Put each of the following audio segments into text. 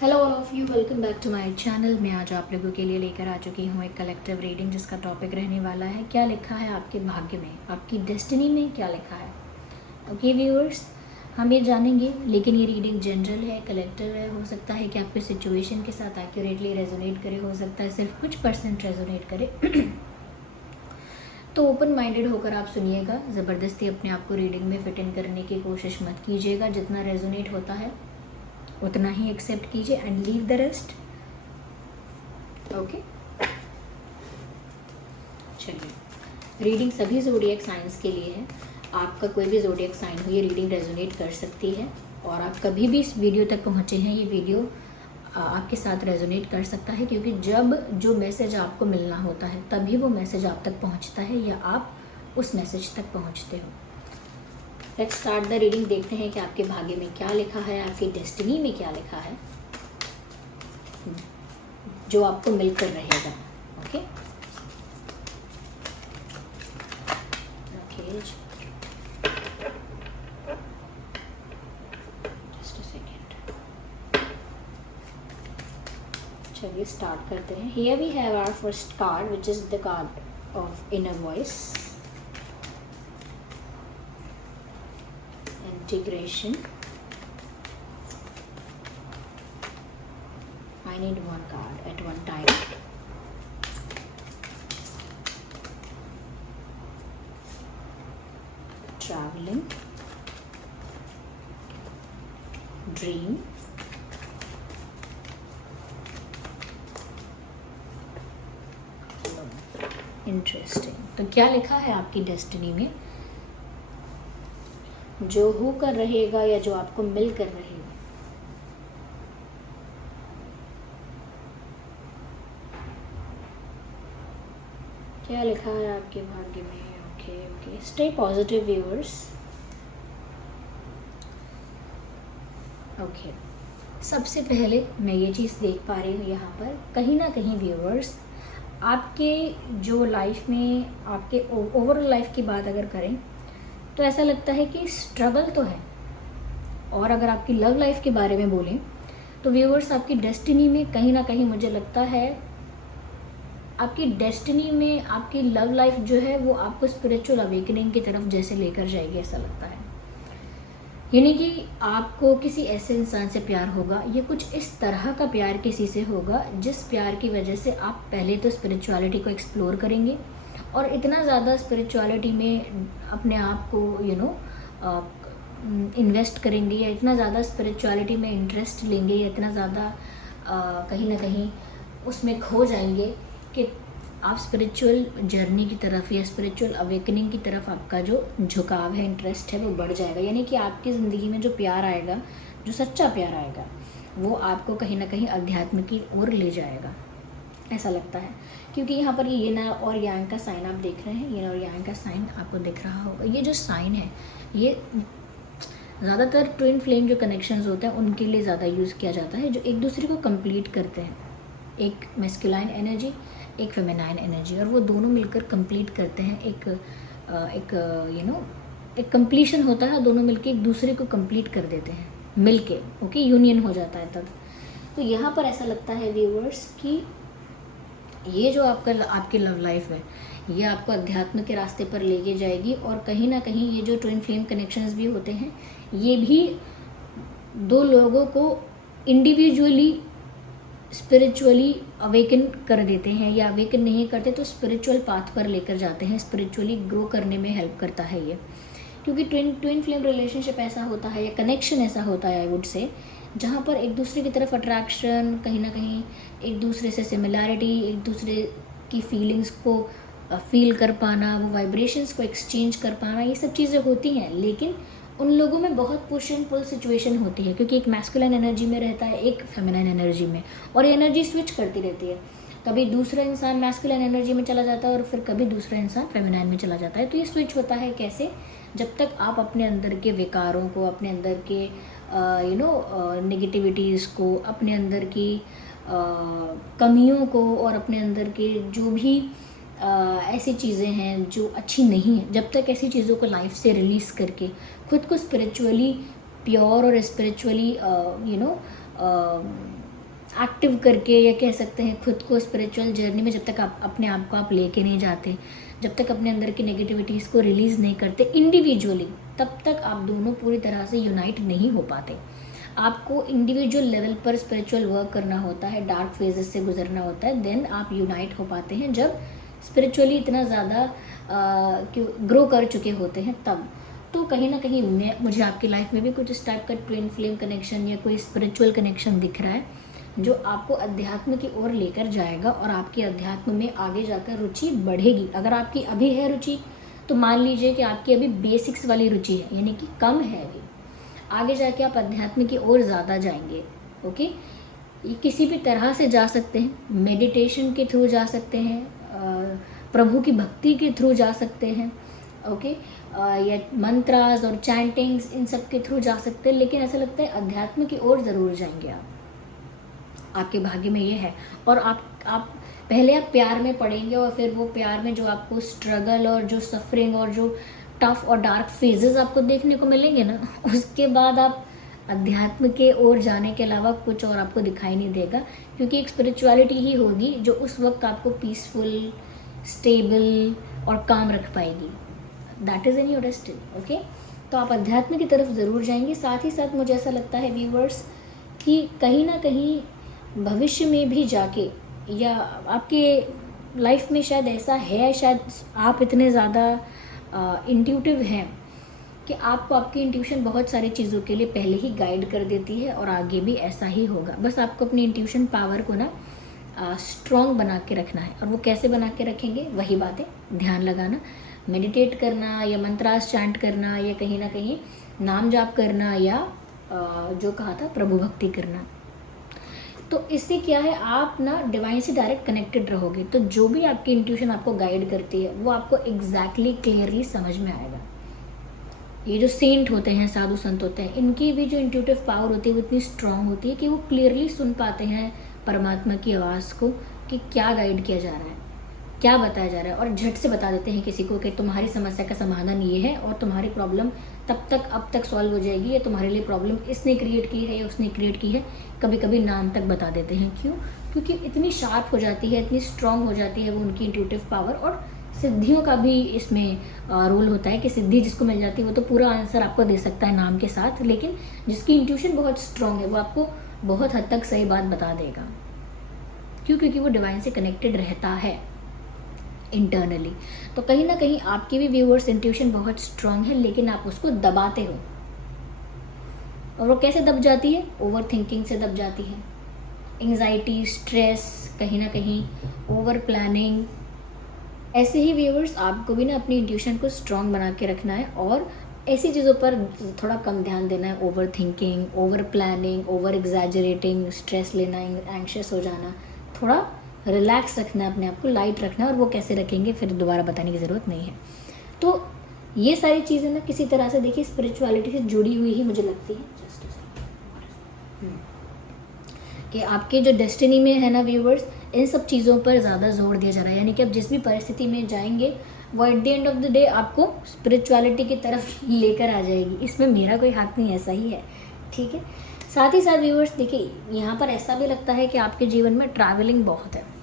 Hello all of you, welcome back to my channel. मैं आज आप लोगों के लिए लेकर आ चुकी हूँ एक कलेक्टिव रीडिंग जिसका टॉपिक रहने वाला है क्या लिखा है आपके भाग्य में, आपकी डेस्टिनी में क्या लिखा है। ओके व्यूअर्स, हम ये जानेंगे, लेकिन ये रीडिंग जनरल है, कलेक्टिव है। हो सकता है कि आपके सिचुएशन के साथ एक्यूरेटली रेजोनेट करे, हो सकता है सिर्फ कुछ % रेजोनेट करे। तो ओपन माइंडेड होकर आप सुनिएगा, ज़बरदस्ती अपने आप को रीडिंग में फिट इन करने की कोशिश मत कीजिएगा। जितना रेजोनेट होता है उतना ही एक्सेप्ट कीजिए and leave the rest. Okay, चलिए। रीडिंग सभी ज़ोडिएक साइंस के लिए है। आपका कोई भी ज़ोडिएक साइन हो, ये रीडिंग रेजोनेट कर सकती है। और आप कभी भी इस वीडियो तक पहुँचे हैं, ये वीडियो आपके साथ रेजोनेट कर सकता है, क्योंकि जब जो मैसेज आपको मिलना होता है तभी वो मैसेज आप तक पहुँचता है या आप उस मैसेज तक पहुँचते हो। Let's start the reading. देखते हैं कि आपके भाग्य में क्या लिखा है, आपकी डेस्टिनी में क्या लिखा है, जो आपको मिलकर रहेगा। Okay okay, just a second. चलिए स्टार्ट करते हैं। Here we have our first card which is the card of inner voice, integration. I need one card at one time. Traveling, dream, interesting। तो क्या लिखा है आपकी डेस्टिनी में, जो होकर रहेगा या जो आपको मिल कर रहेगा। क्या लिखा है आपके भाग्य में। Okay okay, stay positive viewers. Okay, सबसे पहले मैं ये चीज़ देख पा रही हूँ यहाँ पर, कहीं ना कहीं व्यूअर्स आपके जो लाइफ में, आपके ओवरऑल लाइफ की बात अगर करें तो ऐसा लगता है कि स्ट्रगल तो है। और अगर आपकी लव लाइफ के बारे में बोलें तो व्यूअर्स आपकी डेस्टिनी में कहीं ना कहीं मुझे लगता है, आपकी डेस्टिनी में आपकी लव लाइफ जो है वो आपको स्पिरिचुअल अवेकनिंग की तरफ जैसे लेकर जाएगी, ऐसा लगता है। यानी कि आपको किसी ऐसे इंसान से प्यार होगा, ये कुछ इस तरह का प्यार किसी से होगा जिस प्यार की वजह से आप पहले तो स्पिरिचुअलिटी को एक्सप्लोर करेंगे और इतना ज़्यादा स्पिरिचुअलिटी में अपने आप को इन्वेस्ट करेंगे, या इतना ज़्यादा स्पिरिचुअलिटी में इंटरेस्ट लेंगे, या इतना ज़्यादा कहीं ना कहीं उसमें खो जाएंगे कि आप स्पिरिचुअल जर्नी की तरफ या स्पिरिचुअल अवेकनिंग की तरफ आपका जो झुकाव है, इंटरेस्ट है, वो बढ़ जाएगा। यानी कि आपकी ज़िंदगी में जो प्यार आएगा, जो सच्चा प्यार आएगा, वो आपको कहीं ना कहीं अध्यात्म की ओर ले जाएगा, ऐसा लगता है। क्योंकि यहाँ पर ये येन और यांग का साइन आप देख रहे हैं, येन और यांग का साइन आपको दिख रहा होगा। ये जो साइन है ये ज़्यादातर ट्विन फ्लेम जो कनेक्शंस होते हैं उनके लिए ज़्यादा यूज़ किया जाता है, जो एक दूसरे को कंप्लीट करते हैं। एक मैस्कुलाइन एनर्जी, एक फेमिनाइन एनर्जी, और वो दोनों मिलकर कंप्लीट करते हैं। एक एक कंप्लीशन होता है, दोनों मिलकर एक दूसरे को कंप्लीट कर देते हैं मिलके। ओके, यूनियन हो जाता है तब। तो यहाँ पर ऐसा लगता है व्यूअर्स कि ये जो आपकी लव लाइफ है ये आपको अध्यात्म के रास्ते पर लेके जाएगी। और कहीं ना कहीं ये जो ट्विन फ्लेम कनेक्शंस भी होते हैं, ये भी दो लोगों को इंडिविजुअली स्पिरिचुअली अवेकन कर देते हैं, या अवेकन नहीं करते तो स्पिरिचुअल पाथ पर लेकर जाते हैं, स्पिरिचुअली ग्रो करने में हेल्प करता है ये। क्योंकि ट्विन फ्लेम रिलेशनशिप ऐसा होता है, या कनेक्शन ऐसा होता है, आई वुड से, जहाँ पर एक दूसरे की तरफ अट्रैक्शन, कहीं ना कहीं एक दूसरे से सिमिलैरिटी, एक दूसरे की फीलिंग्स को फील कर पाना, वो वाइब्रेशंस को एक्सचेंज कर पाना, ये सब चीज़ें होती हैं। लेकिन उन लोगों में बहुत पुश एंड पुल सिचुएशन होती है, क्योंकि एक मैस्कुलिन एनर्जी में रहता है, एक फेमिनाइन एनर्जी में, और ये एनर्जी स्विच करती रहती है। कभी दूसरा इंसान मैस्कुलिन एनर्जी में चला जाता है और फिर कभी दूसरा इंसान फेमिनाइन में चला जाता है। तो ये स्विच होता है कैसे, जब तक आप अपने अंदर के विकारों को, अपने अंदर के नेगेटिविटीज़ को, अपने अंदर की कमियों को, और अपने अंदर के जो भी ऐसी चीज़ें हैं जो अच्छी नहीं हैं, जब तक ऐसी चीज़ों को लाइफ से रिलीज़ करके खुद को स्पिरिचुअली प्योर और स्पिरिचुअली एक्टिव करके, या कह सकते हैं खुद को स्पिरिचुअल जर्नी में जब तक आप अपने आप को आप लेके नहीं जाते, जब तक अपने अंदर की नेगेटिविटीज़ को रिलीज़ नहीं करते इंडिविजुअली, तब तक आप दोनों पूरी तरह से यूनाइट नहीं हो पाते। आपको इंडिविजुअल लेवल पर स्पिरिचुअल वर्क करना होता है, डार्क फेजेस से गुजरना होता है, देन आप यूनाइट हो पाते हैं जब स्पिरिचुअली इतना ज़्यादा ग्रो कर चुके होते हैं तब। तो कहीं ना कहीं मुझे आपकी लाइफ में भी कुछ इस टाइप का ट्विन फ्लेम कनेक्शन या कोई स्पिरिचुअल कनेक्शन दिख रहा है जो आपको अध्यात्म की ओर लेकर जाएगा और आपके अध्यात्म में आगे जाकर रुचि बढ़ेगी। अगर आपकी अभी है रुचि तो मान लीजिए कि आपकी अभी बेसिक्स वाली रुचि है, यानी कि कम है अभी, आगे जाके आप अध्यात्म की ओर ज़्यादा जाएंगे। ओके, ये किसी भी तरह से जा सकते हैं, मेडिटेशन के थ्रू जा सकते हैं, प्रभु की भक्ति के थ्रू जा सकते हैं, ओके, या मंत्रास और चैंटिंग्स इन सब के थ्रू जा सकते हैं, लेकिन ऐसा लगता है अध्यात्म की ओर ज़रूर जाएंगे आप, आपके भाग्य में ये है। और आप पहले आप प्यार में पड़ेंगे और फिर वो प्यार में जो आपको स्ट्रगल और जो सफरिंग और जो टफ और डार्क फेजेस आपको देखने को मिलेंगे ना, उसके बाद आप अध्यात्म के ओर जाने के अलावा कुछ और आपको दिखाई नहीं देगा, क्योंकि एक स्पिरिचुअलिटी ही होगी जो उस वक्त आपको पीसफुल, स्टेबल और काम रख पाएगी। That is in your destiny. Okay, तो आप अध्यात्म की तरफ ज़रूर जाएंगे। साथ ही साथ मुझे ऐसा लगता है व्यूवर्स कि कहीं ना कहीं भविष्य में भी जाके, या आपके लाइफ में शायद ऐसा है, शायद आप इतने ज़्यादा इंट्यूटिव हैं कि आपको आपकी इंट्यूशन बहुत सारी चीज़ों के लिए पहले ही गाइड कर देती है, और आगे भी ऐसा ही होगा। बस आपको अपनी इंट्यूशन पावर को ना स्ट्रॉन्ग बना के रखना है। और वो कैसे बना के रखेंगे, वही बातें, ध्यान लगाना, मेडिटेट करना, या मंत्रास चैंट करना, या कहीं ना कहीं नाम जाप करना, या जो कहा था प्रभु भक्ति करना। तो इससे क्या है, आप ना डिवाइन से डायरेक्ट कनेक्टेड रहोगे, तो जो भी आपकी इंट्यूशन आपको गाइड करती है वो आपको एग्जैक्टली क्लियरली समझ में आएगा। ये जो सेंट होते हैं, साधु संत होते हैं, इनकी भी जो इंट्यूटिव पावर होती है वो इतनी स्ट्रांग होती है कि वो क्लियरली सुन पाते हैं परमात्मा की आवाज़ को कि क्या गाइड किया जा रहा है, क्या बताया जा रहा है, और झट से बता देते हैं किसी को कि तुम्हारी समस्या का समाधान ये है और तुम्हारी प्रॉब्लम अब तक सॉल्व हो जाएगी, या तुम्हारे लिए प्रॉब्लम इसने क्रिएट की है या उसने क्रिएट की है। कभी कभी नाम तक बता देते हैं। क्यों? क्योंकि इतनी शार्प हो जाती है, इतनी स्ट्रांग हो जाती है वो उनकी इंट्यूटिव पावर। और सिद्धियों का भी इसमें रोल होता है कि सिद्धि जिसको मिल जाती है वो तो पूरा आंसर आपको दे सकता है नाम के साथ, लेकिन जिसकी इंट्यूशन बहुत स्ट्रांग है वो आपको बहुत हद तक सही बात बता देगा। क्यों? क्योंकि वो डिवाइन से कनेक्टेड रहता है इंटरनली। तो कहीं ना कहीं आपकी भी व्यूअर्स इंट्यूशन बहुत स्ट्रांग है, लेकिन आप उसको दबाते हो। और वो कैसे दब जाती है? ओवर थिंकिंग से दब जाती है, एंग्जाइटी, स्ट्रेस, कहीं ना कहीं ओवर प्लानिंग। ऐसे ही व्यूअर्स आपको भी ना अपनी इंट्यूशन को स्ट्रांग बना के रखना है और ऐसी चीज़ों पर थोड़ा कम ध्यान देना है। Over thinking, over planning, over exaggerating, stress लेना, एंग्शियस हो जाना, थोड़ा रिलैक्स रखना है, अपने आप को लाइट रखना है। और वो कैसे रखेंगे फिर दोबारा बताने की ज़रूरत नहीं है। तो ये सारी चीज़ें ना किसी तरह से देखिए स्पिरिचुअलिटी से जुड़ी हुई ही मुझे लगती है। कि आपके जो डेस्टिनी में है ना व्यूवर्स, इन सब चीज़ों पर ज़्यादा जोर दिया जा रहा है। यानी कि आप जिस भी परिस्थिति में जाएंगे वो eight the end of the day आपको स्पिरिचुअलिटी की तरफ लेकर आ जाएगी। इसमें मेरा कोई हाथ नहीं, ऐसा ही है, ठीक है। साथ ही साथ व्यूवर्स देखिए, यहाँ पर ऐसा भी लगता है कि आपके जीवन में ट्रैवलिंग बहुत है।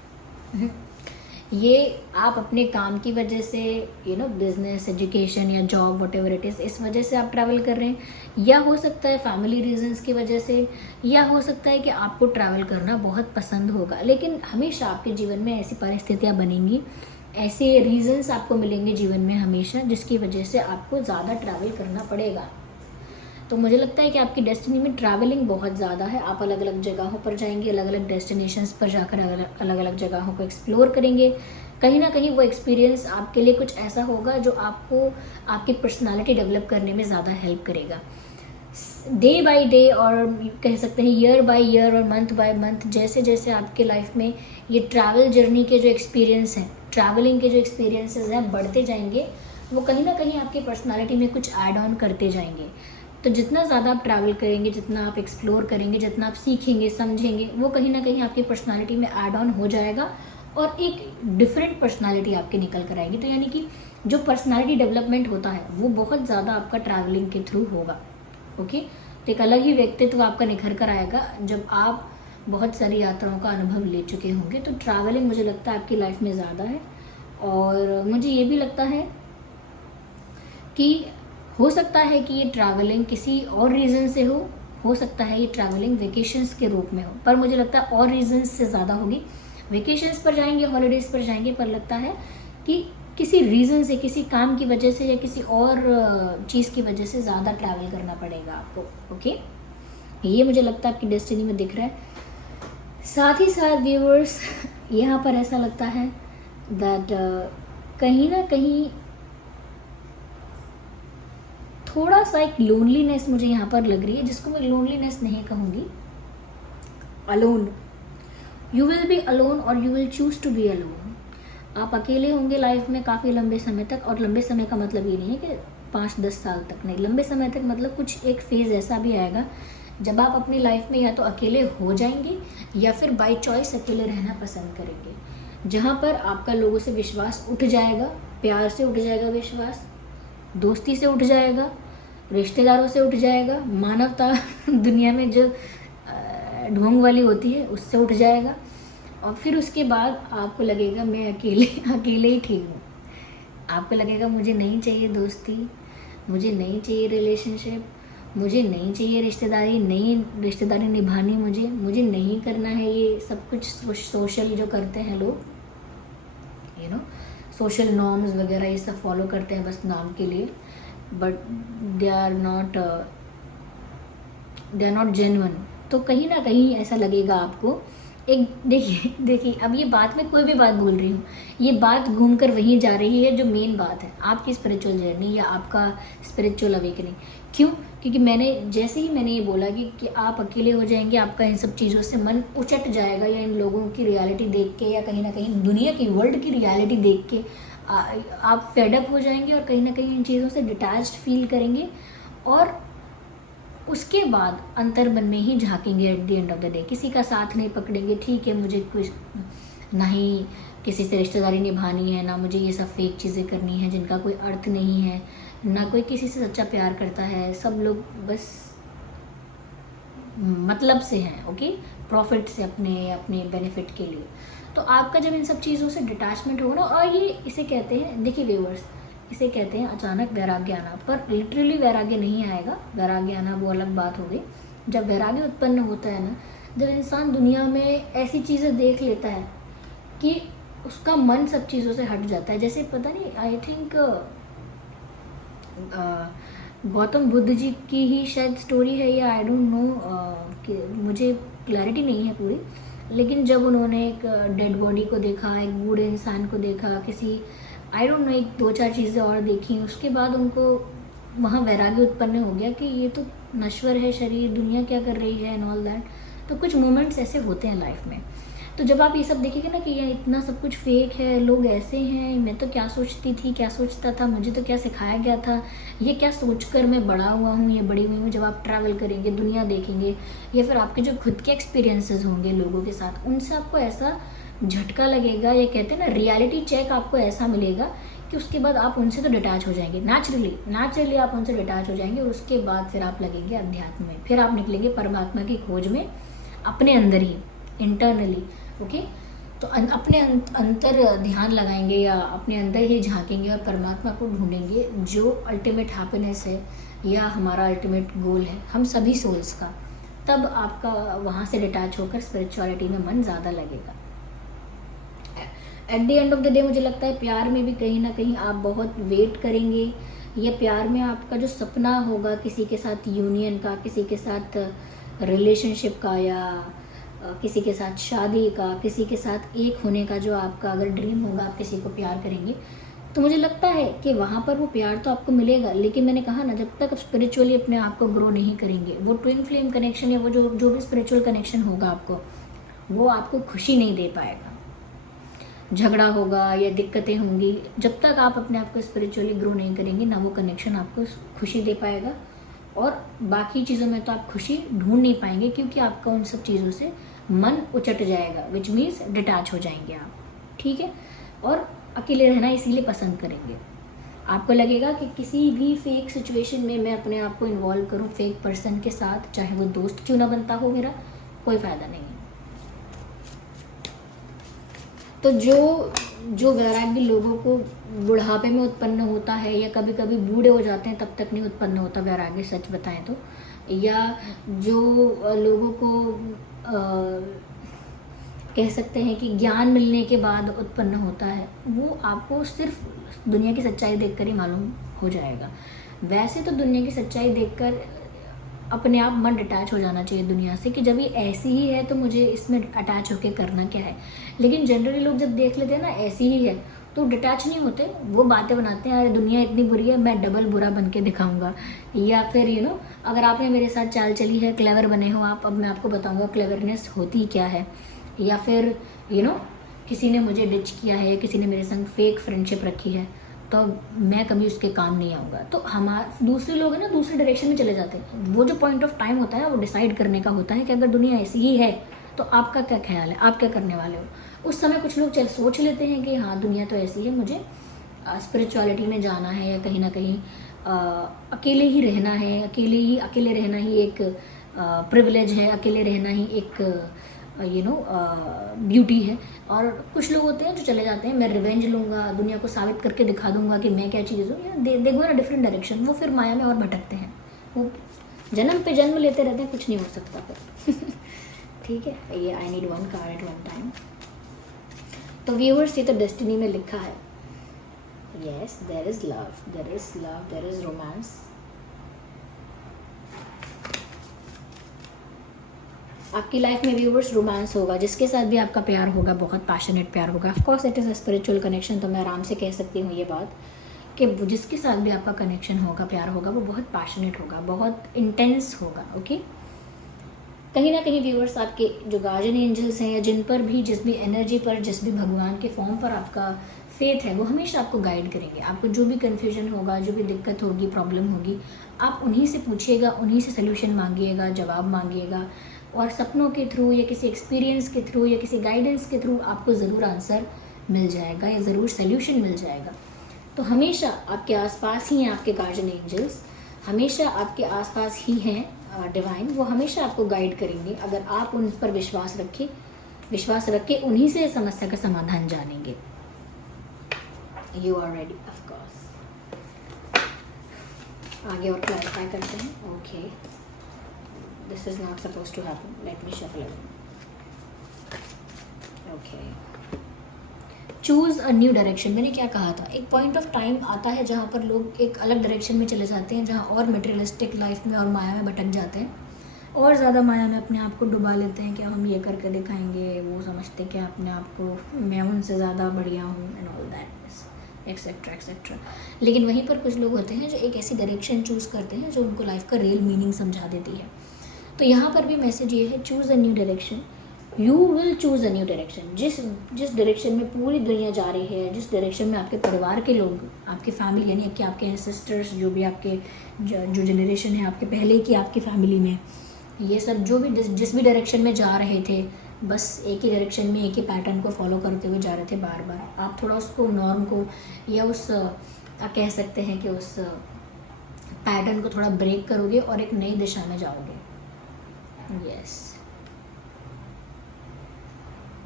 ये आप अपने काम की वजह से, बिजनेस, एजुकेशन या job, what ever it is, इस वजह से आप ट्रैवल कर रहे हैं, या हो सकता है फैमिली रीजंस की वजह से, या हो सकता है कि आपको ट्रैवल करना बहुत पसंद होगा। लेकिन हमेशा आपके जीवन में ऐसी परिस्थितियाँ बनेंगी, ऐसे रीजंस आपको मिलेंगे जीवन में हमेशा, जिसकी वजह से आपको ज़्यादा ट्रैवल करना पड़ेगा। तो मुझे लगता है कि आपकी डेस्टिनी में ट्रैवलिंग बहुत ज़्यादा है। आप अलग अलग जगहों पर जाएंगे, अलग अलग डेस्टिनेशंस पर जाकर अलग अलग जगहों को एक्सप्लोर करेंगे। कहीं ना कहीं वो एक्सपीरियंस आपके लिए कुछ ऐसा होगा जो आपको आपकी पर्सनालिटी डेवलप करने में ज़्यादा हेल्प करेगा। डे बाय डे, और कह सकते हैं ईयर बाय ईयर और मंथ बाय मंथ, जैसे जैसे आपके लाइफ में ये ट्रैवल जर्नी के जो एक्सपीरियंस हैं, ट्रैवलिंग के जो एक्सपीरियंसेस हैं बढ़ते जाएंगे, वो कहीं ना कहीं आपकी पर्सनालिटी में कुछ ऐड ऑन करते जाएंगे। तो जितना ज़्यादा आप ट्रैवल करेंगे, जितना आप एक्सप्लोर करेंगे, जितना आप सीखेंगे, समझेंगे, वो कहीं ना कहीं आपकी पर्सनालिटी में ऐड ऑन हो जाएगा और एक डिफरेंट पर्सनालिटी आपकी निकल कर आएगी। तो यानी कि जो पर्सनालिटी डेवलपमेंट होता है वो बहुत ज़्यादा आपका ट्रैवलिंग के थ्रू होगा। ओके, तो एक अलग ही व्यक्तित्व आपका निखर कर आएगा जब आप बहुत सारी यात्राओं का अनुभव ले चुके होंगे। तो ट्रैवलिंग मुझे लगता है आपकी लाइफ में ज़्यादा है। और मुझे ये भी लगता है कि हो सकता है कि ये ट्रैवलिंग किसी और रीज़न से हो सकता है ये ट्रैवलिंग वेकेशंस के रूप में हो, पर मुझे लगता है और रीजंस से ज़्यादा होगी। वेकेशंस पर जाएंगे, हॉलीडेज़ पर जाएंगे, पर लगता है कि किसी रीज़न से, किसी काम की वजह से या किसी और चीज़ की वजह से ज़्यादा ट्रैवल करना पड़ेगा आपको। ओके, ये मुझे लगता है आपकी डेस्टिनी में दिख रहा है। साथ ही साथ व्यूअर्स, यहाँ पर ऐसा लगता है दैट कहीं ना कहीं थोड़ा सा एक लोनलीनेस मुझे यहाँ पर लग रही है, जिसको मैं लोनलीनेस नहीं कहूँगी, alone. You will be alone और you will choose to be alone. आप अकेले होंगे लाइफ में काफ़ी लंबे समय तक। और लंबे समय का मतलब ये नहीं है कि 5-10 साल तक, नहीं, लंबे समय तक मतलब कुछ एक फेज़ ऐसा भी आएगा जब आप अपनी लाइफ में या तो अकेले हो जाएंगे या फिर बाय चॉइस अकेले रहना पसंद करेंगे, जहाँ पर आपका लोगों से विश्वास उठ जाएगा, प्यार से उठ जाएगा विश्वास, दोस्ती से उठ जाएगा, रिश्तेदारों से उठ जाएगा, मानवता दुनिया में जो ढोंग वाली होती है उससे उठ जाएगा। और फिर उसके बाद आपको लगेगा मैं अकेले ही ठीक हूँ। आपको लगेगा मुझे नहीं चाहिए दोस्ती, मुझे नहीं चाहिए रिलेशनशिप, मुझे नहीं चाहिए रिश्तेदारी, नहीं रिश्तेदारी निभानी, मुझे नहीं करना है ये सब कुछ सोशल जो करते हैं लोग, सोशल नॉर्म्स वगैरह ये सब फॉलो करते हैं बस नाम के लिए, but they are not genuine. तो कहीं ना कहीं ऐसा लगेगा आपको। एक देखिए अब ये बात, मैं कोई भी बात बोल रही हूँ, ये बात घूमकर वहीं जा रही है जो मेन बात है, आपकी स्पिरिचुअल जर्नी या आपका स्पिरिचुअल अवेकनिंग। क्यों? क्योंकि जैसे ही मैंने ये बोला कि आप अकेले हो जाएंगे, आपका इन सब चीज़ों से मन उचट जाएगा, या इन लोगों की रियलिटी देख के, या कहीं ना कहीं दुनिया की, वर्ल्ड की रियलिटी देख के आप फेडअप हो जाएंगे और कहीं ना कहीं इन चीज़ों से डिटैच्ड फील करेंगे। और उसके बाद अंतर मन में ही झांकेंगे at the end of the day. किसी का साथ नहीं पकड़ेंगे, ठीक है मुझे कुछ ना ही किसी से रिश्तेदारी निभानी है, ना मुझे ये सब फेक चीज़ें करनी है जिनका कोई अर्थ नहीं है, ना कोई किसी से सच्चा प्यार करता है, सब लोग बस मतलब से हैं, ओके, प्रॉफिट से, अपने बेनिफिट के लिए। तो आपका जब इन सब चीज़ों से डिटैचमेंट होगा ना, और ये इसे कहते हैं, देखिए व्यूअर्स, इसे कहते हैं अचानक वैराग्य आना। पर लिटरली वैराग्य नहीं आएगा, वैराग्य आना वो अलग बात हो गई। जब वैराग्य उत्पन्न होता है ना, जब इंसान दुनिया में ऐसी चीज़ें देख लेता है कि उसका मन सब चीज़ों से हट जाता है। जैसे पता नहीं, आई थिंक गौतम बुद्ध जी की ही शायद स्टोरी है, या आई डोंट नो, कि मुझे क्लैरिटी नहीं है पूरी, लेकिन जब उन्होंने एक डेड बॉडी को देखा, एक बूढ़े इंसान को देखा, किसी आई डोंट नो, एक 2-4 चीज़ें और देखी, उसके बाद उनको वहाँ वैराग्य उत्पन्न हो गया कि ये तो नश्वर है शरीर, दुनिया क्या कर रही है एंड ऑल दैट। तो कुछ मोमेंट्स ऐसे होते हैं लाइफ में। तो जब आप ये सब देखेंगे ना कि ये इतना सब कुछ फेक है, लोग ऐसे हैं, मैं तो क्या सोचती थी, क्या सोचता था, मुझे तो क्या सिखाया गया था, ये क्या सोचकर मैं बड़ा हुआ हूँ, ये बड़ी हुई हूँ। जब आप ट्रैवल करेंगे, दुनिया देखेंगे, या फिर आपके जो खुद के एक्सपीरियंसेस होंगे लोगों के साथ, उनसे आपको ऐसा झटका लगेगा, या कहते हैं ना रियलिटी चेक आपको ऐसा मिलेगा कि उसके बाद आप उनसे तो डिटैच हो जाएंगे, नेचुरली आप उनसे डिटैच हो जाएंगे। और उसके बाद फिर आप लगेंगे अध्यात्म में, फिर आप निकलेंगे परमात्मा की खोज में, अपने अंदर ही, इंटरनली, ओके। तो अपने अंतर ध्यान लगाएंगे या अपने अंदर ही झांकेंगे और परमात्मा को ढूंढेंगे, जो अल्टीमेट हैप्पीनेस है या हमारा अल्टीमेट गोल है हम सभी सोल्स का। तब आपका वहाँ से डिटैच होकर स्पिरिचुअलिटी में मन ज़्यादा लगेगा। Eight the end of the day मुझे लगता है प्यार में भी कहीं ना कहीं आप बहुत वेट करेंगे, या प्यार में आपका जो सपना होगा किसी के साथ यूनियन का, किसी के साथ रिलेशनशिप का, या किसी के साथ शादी का, किसी के साथ एक होने का जो आपका अगर ड्रीम होगा, आप किसी को प्यार करेंगे, तो मुझे लगता है कि वहाँ पर वो प्यार तो आपको मिलेगा। लेकिन मैंने कहा ना, जब तक आप स्पिरिचुअली अपने आप को ग्रो नहीं करेंगे, वो ट्विन फ्लेम कनेक्शन या वो जो भी स्पिरिचुअल कनेक्शन होगा आपको, वो आपको खुशी नहीं दे पाएगा। झगड़ा होगा या दिक्कतें होंगी, जब तक आप अपने आप को स्पिरिचुअली ग्रो नहीं करेंगे ना, वो कनेक्शन आपको खुशी दे पाएगा। और बाकी चीज़ों में तो आप खुशी ढूंढ नहीं पाएंगे, क्योंकि आपका उन सब चीज़ों से मन उचट जाएगा, विच मीन्स डिटैच हो जाएंगे आप, ठीक है। और अकेले रहना इसीलिए पसंद करेंगे। आपको लगेगा कि किसी भी फेक सिचुएशन में मैं अपने आप को इन्वॉल्व करूं फेक पर्सन के साथ, चाहे वो दोस्त क्यों ना बनता हो मेरा, कोई फ़ायदा नहीं है। तो जो वैराग्य लोगों को बुढ़ापे में उत्पन्न होता है या कभी कभी बूढ़े हो जाते हैं तब तक नहीं उत्पन्न होता वैराग्य, सच बताएं तो, या जो लोगों को कह सकते हैं कि ज्ञान मिलने के बाद उत्पन्न होता है, वो आपको सिर्फ दुनिया की सच्चाई देखकर ही मालूम हो जाएगा। वैसे तो दुनिया की सच्चाई देखकर अपने आप मन डिटैच हो जाना चाहिए दुनिया से कि जब ये ऐसी ही है तो मुझे इसमें अटैच होके करना क्या है। लेकिन जनरली लोग जब देख लेते हैं ना ऐसी ही है तो डिटैच नहीं होते, वो बातें बनाते हैं, अरे दुनिया इतनी बुरी है, मैं डबल बुरा बन के दिखाऊंगा। या फिर अगर आपने मेरे साथ चाल चली है, क्लेवर बने हो आप, अब मैं आपको बताऊंगा क्लेवरनेस होती क्या है। या फिर किसी ने मुझे डिच किया है, किसी ने मेरे संग फेक फ्रेंडशिप रखी है, तो मैं कभी उसके काम नहीं आऊँगा। तो दूसरे लोग हैं ना दूसरे डायरेक्शन में चले जाते हैं। वो जो पॉइंट ऑफ टाइम होता है वो डिसाइड करने का होता है कि अगर दुनिया ऐसी ही है तो आपका क्या ख्याल है, आप क्या करने वाले हो। उस समय कुछ लोग सोच लेते हैं कि हाँ दुनिया तो ऐसी है, मुझे स्पिरिचुअलिटी में जाना है या कहीं ना कहीं अकेले ही रहना है, अकेले रहना ही एक प्रिविलेज है, अकेले रहना ही एक ब्यूटी है। और कुछ लोग होते हैं जो चले जाते हैं, मैं रिवेंज लूँगा, दुनिया को साबित करके दिखा दूंगा कि मैं क्या चीज़ हूँ, दे गो ना डिफरेंट डायरेक्शन। वो फिर माया में और भटकते हैं, वो जन्म पे जन्म लेते रहते हैं, कुछ नहीं हो सकता फिर। ठीक है, ये I need one car at one time. तो व्यूअर्स ये तो डेस्टिनी में लिखा है, yes there is love, there is romance. आपकी लाइफ में व्यूअर्स रोमांस होगा, जिसके साथ भी आपका प्यार होगा बहुत पैशनेट प्यार होगा। Of course it is a spiritual connection, तो मैं आराम से कह सकती हूँ ये बात कि जिसके साथ भी आपका कनेक्शन होगा, प्यार होगा, वो बहुत पैशनेट होगा, बहुत इंटेंस होगा। ओके, कहीं ना कहीं व्यूअर्स आपके जो गार्जियन एंजल्स हैं या जिन पर भी, जिस भी एनर्जी पर, जिस भी भगवान के फॉर्म पर आपका फेथ है, वो हमेशा आपको गाइड करेंगे। आपको जो भी कन्फ्यूजन होगा, जो भी दिक्कत होगी, प्रॉब्लम होगी, आप उन्हीं से पूछिएगा, उन्हीं से सोल्यूशन मांगिएगा, जवाब मांगिएगा। और सपनों के थ्रू या किसी एक्सपीरियंस के थ्रू या किसी गाइडेंस के थ्रू आपको ज़रूर आंसर मिल जाएगा या ज़रूर सोल्यूशन मिल जाएगा। तो हमेशा आपके आसपास ही हैं आपके गार्जियन एंजल्स, हमेशा आपके आसपास ही हैं डिवाइन, वो हमेशा आपको गाइड करेंगे अगर आप उन पर विश्वास रख के उन्हीं से समस्या का समाधान जानेंगे। You are ready, of course. आगे और क्लैरिफाई करते हैं। Okay, this is not supposed to happen, let me shuffle it. Okay, choose a new direction। मैंने क्या कहा था, एक पॉइंट ऑफ टाइम आता है जहाँ पर लोग एक अलग डायरेक्शन में चले जाते हैं, जहाँ और मटेरियलिस्टिक लाइफ में और माया में भटक जाते हैं, और ज़्यादा माया में अपने आप को डुबा लेते हैं कि हम ये करके दिखाएंगे, वो समझते कि अपने आप को मैं उनसे ज़्यादा बढ़िया हूँ and all that etcetera etcetera. लेकिन वहीं पर कुछ लोग होते हैं जो एक ऐसी डायरेक्शन चूज़ करते हैं जो उनको लाइफ का रियल मीनिंग समझा देती है। तो यहाँ पर भी मैसेज ये है, choose a new direction, you will choose a new direction. जिस डायरेक्शन में पूरी दुनिया जा रही है, जिस डायरेक्शन में आपके परिवार के लोग, आपके फैमिली यानी कि आपके एंसेस्टर्स, जो भी आपके जो जनरेशन है आपके पहले की आपकी फैमिली में, ये सब जो भी जिस भी डायरेक्शन में जा रहे थे, बस एक ही डायरेक्शन में एक ही पैटर्न को फॉलो करते हुए जा रहे थे बार बार, आप थोड़ा उसको नॉर्म को या उस कह सकते हैं कि उस पैटर्न को थोड़ा ब्रेक करोगे और एक नई दिशा में जाओगे। Yes,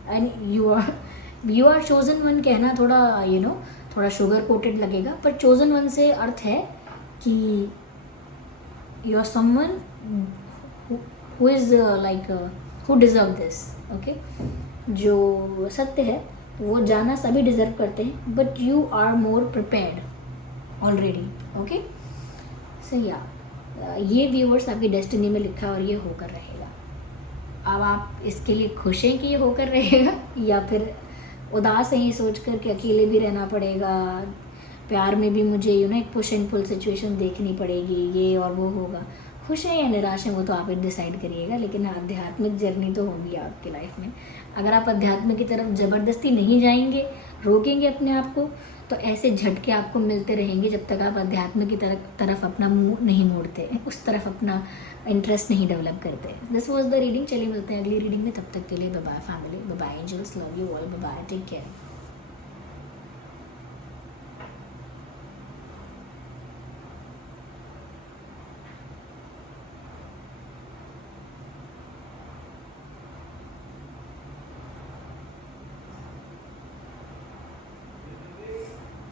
and you are chosen one कहना थोड़ा थोड़ा शुगर कोटेड लगेगा, पर chosen one से अर्थ है कि you are someone who is who deserve this। okay, जो सत्य है वो जाना सभी डिजर्व करते हैं, but you are more prepared already। okay, so yeah, ये व्यूअर्स आपकी डेस्टिनी में लिखा और ये होकर रहेगा। अब आप इसके लिए खुश हैं कि ये होकर रहेगा, या फिर उदास हैं ये सोच कर कि अकेले भी रहना पड़ेगा, प्यार में भी मुझे एक पुश एंड पुल सिचुएशन देखनी पड़ेगी, ये और वो होगा। खुश हैं या निराश हैं वो तो आप डिसाइड करिएगा, लेकिन आध्यात्मिक जर्नी तो होगी आपकी लाइफ में। अगर आप अध्यात्म की तरफ ज़बरदस्ती नहीं जाएंगे, रोकेंगे अपने आप को, तो ऐसे झटके आपको मिलते रहेंगे जब तक आप अध्यात्म की तरफ अपना मुंह नहीं मोड़ते, उस तरफ अपना इंटरेस्ट नहीं डेवलप करते। This was the reading. चलिए मिलते हैं अगली रीडिंग में, तब तक के लिए bye bye family, bye bye angels, love you all, bye bye, take care.